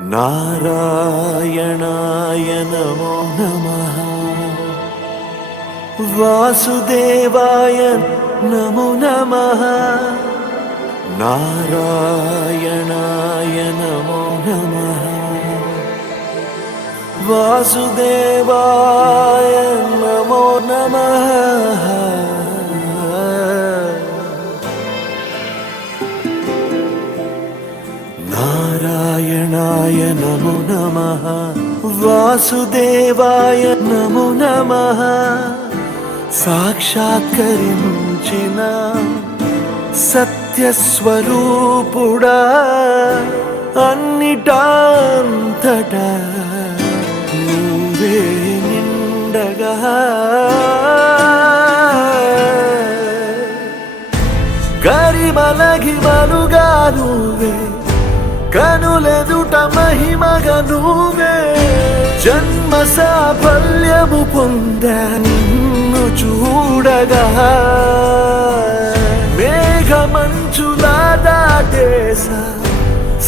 नारायणाय नमो नमः। वासुदेवाय नमो नमः। नारायणाय नमो नमः। वासुदेवाय नमो नमः। नारायणाय नमो नमः। वासुदेवाय नमो नमः। साक्षात्कరించిన సత్యస్వరూపుడా అన్నిటాంతటా నువ్వే నిండగా గరిమలగిమలుగా నువ్వే కనులెదుట మహిమగా నువ్వే జన్మ సాఫల్యము పొందా నిన్ను చూడగా మేఘమంచులా దాటేసా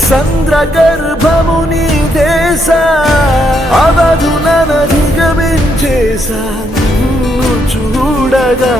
సంద్ర గర్భము నీ దేశ అవధులనధిగమించేసా నిన్ను చూడగా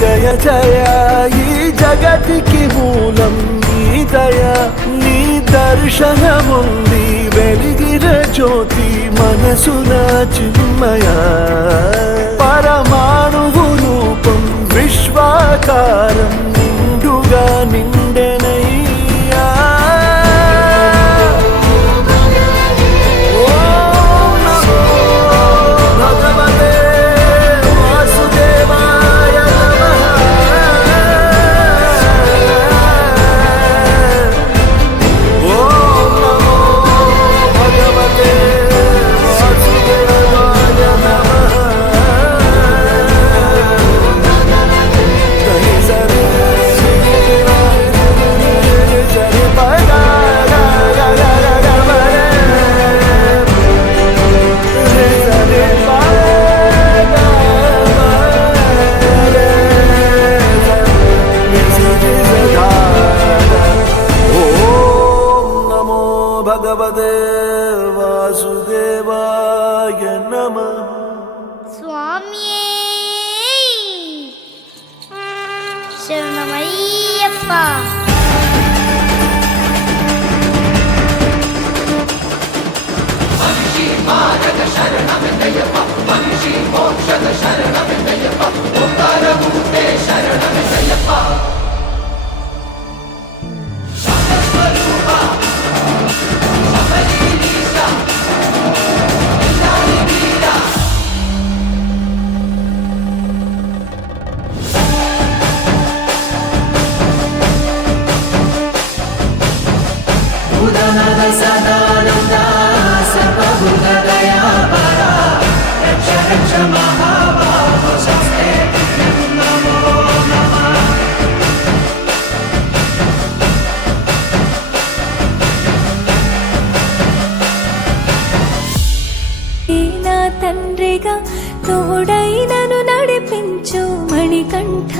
జయ జయ ఈ జగతికి మూలం నీ దయ నీ దర్శనముంది వెలిగిన జ్యోతి మనసున చిన్మయ పరమాణువు రూపం విశ్వాకారం నిండుగా నిండెనయ్యా భగవతే వాసుదేవాయ నమః. స్వామియే శరణమయ్యప్ప. మనిషి మారగ శరణమయ్యప్ప, మనిషి మోక్షద శరణమయ్యప్ప, ఓంకారమూర్తే శరణమయ్యప్ప. సదానందా సర్వభూతదయా పరా రక్ష రక్ష మహాబాహో శస్తే నమో నమః. నా తండ్రిగా తోడై నన్ను నడిపించు మణికంఠ.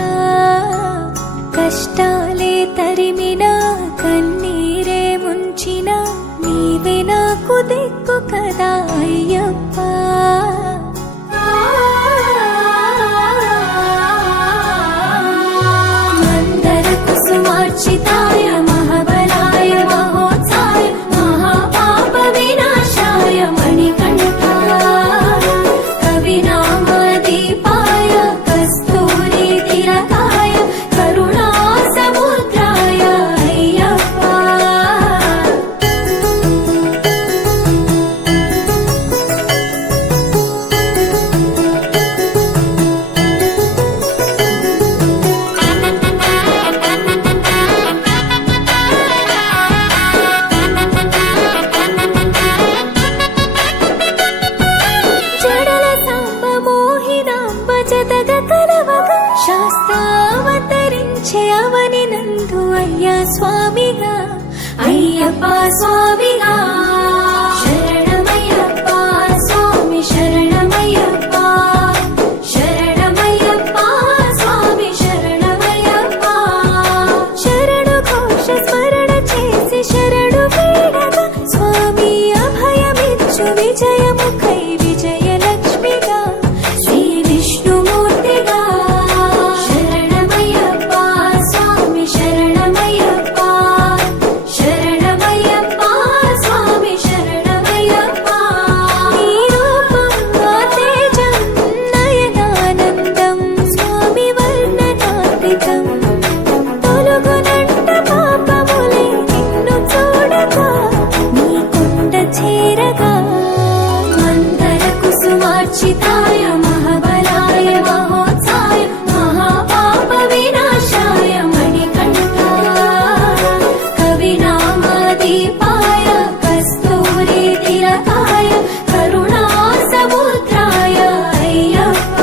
కష్టాలే తరిమినా కన్నీరే ముంచిన నీవే నాకు దిక్కు కదా అయ్యప్ప. మందర కుసుమార్చితాయ మహాబలాయ మహోత్సాయ మహాపాప వినాశాయ మణికంఠ. కవినామ దీపాయ కస్తూరి తిలకాయ కరుణా సముద్రాయ అయ్యప్ప. అయ్యప్ప స్వామిగా శరణమయ్యప్ప స్వామి శరణమయ్యప్ప శరణమయ్యప్ప స్వామి శరణమయ్యప్ప శరణు ఘోష స్మరణ చేసి శరణు వీడగా స్వామి అభయమిచ్చు విజయముఖై విజయలక్ష్మిగా శ్రీ విష్ణుమూర్తిగా శరణమయ్యప్ప స్వామి శరణమయ్యప్ప శరణమయ్యప్ప స్వామి శరణమయ్యప్ప నీ రూపంగా తేజం నయనానందం స్వామి వర్ణనాతీతం తొలగునంట పాపములే నిన్ను చూడగా నీ కొండ చేరగా మందర కుసుమార్చితాయ మహాబలాయ మహోత్సాయ మహాపాప వినాశాయ మణికంఠాయ కవినామదీపాయ కస్తూరి తిలకాయ కరుణా సముద్రాయ అయ్యప్ప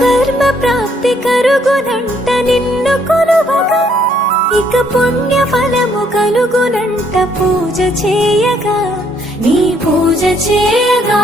కర్మ ప్రాప్తి కరుగునంట నిన్ను కొలువగా ఇక పుణ్య ఫలము కలుగునంట పూజ చేయగా నీ పూజ చేయగా